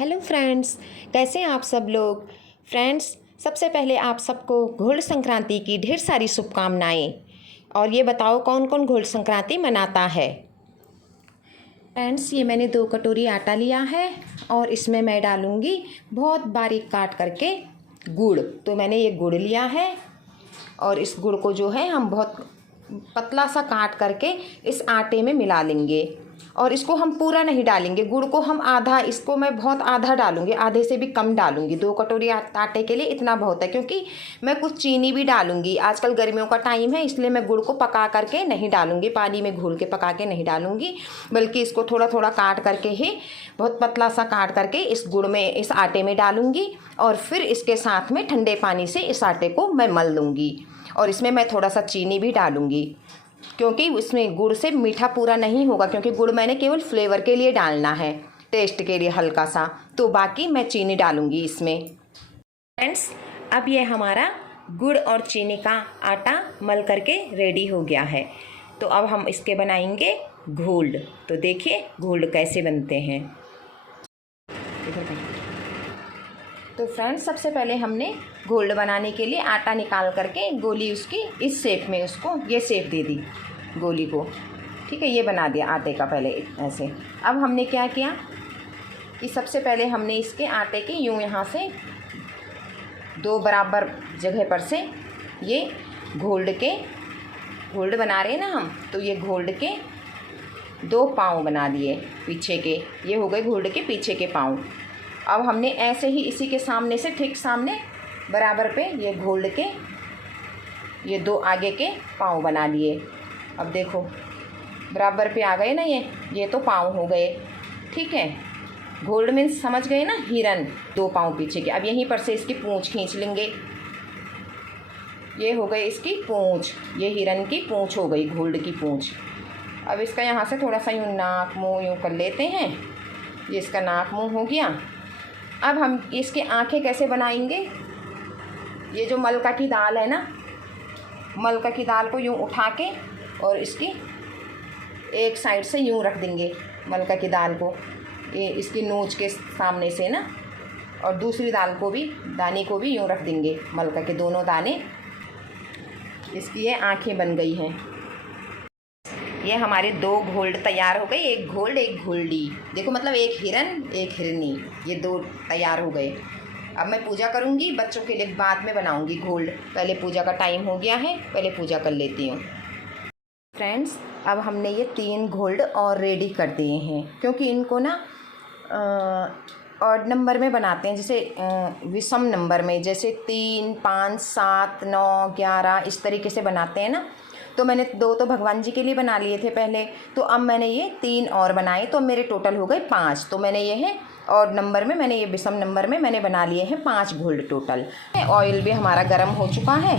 Hello friends, कैसे हैं आप सब लोग। फ्रेंड्स, सबसे पहले आप सबको घोड़ संक्रांति की ढेर सारी शुभकामनाएं। और ये बताओ कौन कौन घोड़ संक्रांति मनाता है। फ्रेंड्स, ये मैंने 2 कटोरी आटा लिया है और इसमें मैं डालूँगी बहुत बारीक काट करके गुड़। तो मैंने ये गुड़ लिया है और इस गुड़ को जो है हम बहुत पतला सा काट करके इस आटे में मिला लेंगे। और इसको हम पूरा नहीं डालेंगे, गुड़ को हम आधा, इसको मैं बहुत आधा डालूंगी, आधे से भी कम डालूंगी। 2 कटोरी आटे के लिए इतना बहुत है, क्योंकि मैं कुछ चीनी भी डालूंगी। आजकल गर्मियों का टाइम है, इसलिए मैं गुड़ को पका करके नहीं डालूंगी, पानी में घोल के पका के नहीं डालूंगी, बल्कि इसको थोड़ा थोड़ा काट करके ही बहुत पतला सा काट करके इस गुड़ में, इस आटे में डालूंगी। और फिर इसके साथ में ठंडे पानी से इस आटे को मैं मल लूँगी। और इसमें मैं थोड़ा सा चीनी भी डालूंगी, क्योंकि उसमें गुड़ से मीठा पूरा नहीं होगा, क्योंकि गुड़ मैंने केवल फ्लेवर के लिए डालना है, टेस्ट के लिए हल्का सा। तो बाकी मैं चीनी डालूंगी इसमें। फ्रेंड्स, अब ये हमारा गुड़ और चीनी का आटा मल करके रेडी हो गया है। तो अब हम इसके बनाएंगे घोल। तो देखिए घोल कैसे बनते हैं। तो फ्रेंड्स, सबसे पहले हमने घोल बनाने के लिए आटा निकाल करके गोली उसकी इस शेप में, उसको ये शेप दे दी गोली को। ठीक है, ये बना दिया आटे का पहले ऐसे। अब हमने क्या किया कि सबसे पहले हमने इसके आटे के यूँ यहाँ से 2 बराबर जगह पर से ये घोल बना रहे हैं ना हम, तो ये घोल के 2 पाँव बना दिए पीछे के। ये हो गए घोल के पीछे के पाँव। अब हमने ऐसे ही इसी के सामने से, ठीक सामने बराबर पे, ये घोल के ये 2 आगे के पाँव बना लिए। अब देखो बराबर पे आ गए ना, ये तो पाँव हो गए। ठीक है, गोल्ड मीन्स समझ गए ना, हिरन, 2 पाँव पीछे के। अब यहीं पर से इसकी पूँछ खींच लेंगे। ये हो गई इसकी पूँछ, ये हिरन की पूँछ हो गई, गोल्ड की पूँछ। अब इसका यहाँ से थोड़ा सा यूँ नाक मुँह यूँ कर लेते हैं। ये इसका नाक मुँह हो गया। अब हम इसके आँखें कैसे बनाएंगे। ये जो मलका की दाल है ना, मलका की दाल को यूँ उठा के और इसकी एक साइड से यूँ रख देंगे मलका की दाल को, ये इसकी नोच के सामने से ना, और दूसरी दाल को भी, दाने को भी यूँ रख देंगे, मलका के दोनों दाने। इसकी ये आँखें बन गई हैं। ये हमारे 2 घोल तैयार हो गए, एक घोल एक घोलडी। देखो मतलब एक हिरन एक हिरनी, ये 2 तैयार हो गए। अब मैं पूजा करूँगी, बच्चों के लिए बाद में बनाऊँगी घोल। पहले पूजा का टाइम हो गया है, पहले पूजा कर लेती हूँ। फ्रेंड्स, अब हमने ये 3 घोल और रेडी कर दिए हैं, क्योंकि इनको ना ऑड नंबर में बनाते हैं, जैसे विषम नंबर में, जैसे 3, 5, 7, 9, 11 इस तरीके से बनाते हैं ना। तो मैंने 2 तो भगवान जी के लिए बना लिए थे पहले, तो अब मैंने ये 3 और बनाए, तो मेरे टोटल हो गए 5। तो मैंने ये है ऑड नंबर में, मैंने ये विषम नंबर में मैंने बना लिए हैं 5 घोल टोटल। ऑयल भी हमारा गर्म हो चुका है,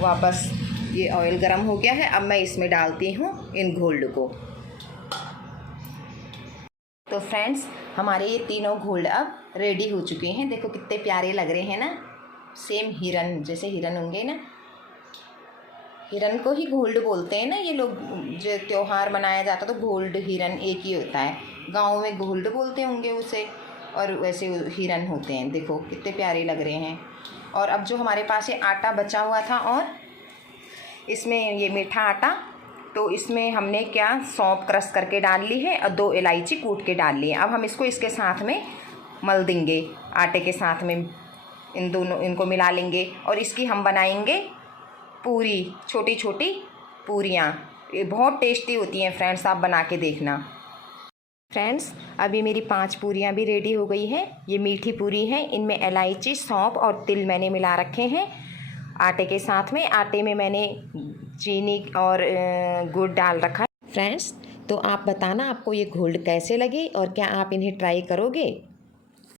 वापस ये ऑयल गर्म हो गया है। अब मैं इसमें डालती हूँ इन घोल को। तो फ्रेंड्स, हमारे ये तीनों घोल अब रेडी हो चुके हैं। देखो कितने प्यारे लग रहे हैं ना, सेम हिरन जैसे हिरन होंगे ना। हिरन को ही गोल्ड बोलते हैं ना ये लोग, जो त्यौहार मनाया जाता तो गोल्ड हिरन एक ही होता है। गांव में गोल्ड बोलते होंगे उसे, और वैसे हिरन होते हैं। देखो कितने प्यारे लग रहे हैं। और अब जो हमारे पास ये आटा बचा हुआ था, और इसमें ये मीठा आटा, तो इसमें हमने क्या, सौंफ क्रश करके डाल ली है और 2 इलायची कूट के डाल ली है। अब हम इसको इसके साथ में मल देंगे, आटे के साथ में इन दोनों, इनको मिला लेंगे। और इसकी हम बनाएंगे पूरी, छोटी छोटी पूरियाँ। ये बहुत टेस्टी होती हैं फ्रेंड्स, आप बना के देखना। फ्रेंड्स, अभी मेरी 5 पूरियाँ भी रेडी हो गई हैं। ये मीठी पूरी है, इनमें इलायची, सौंफ और तिल मैंने मिला रखे हैं आटे के साथ में। आटे में मैंने चीनी और गुड़ डाल रखा है। फ्रेंड्स, तो आप बताना आपको ये घोल कैसे लगे और क्या आप इन्हें ट्राई करोगे।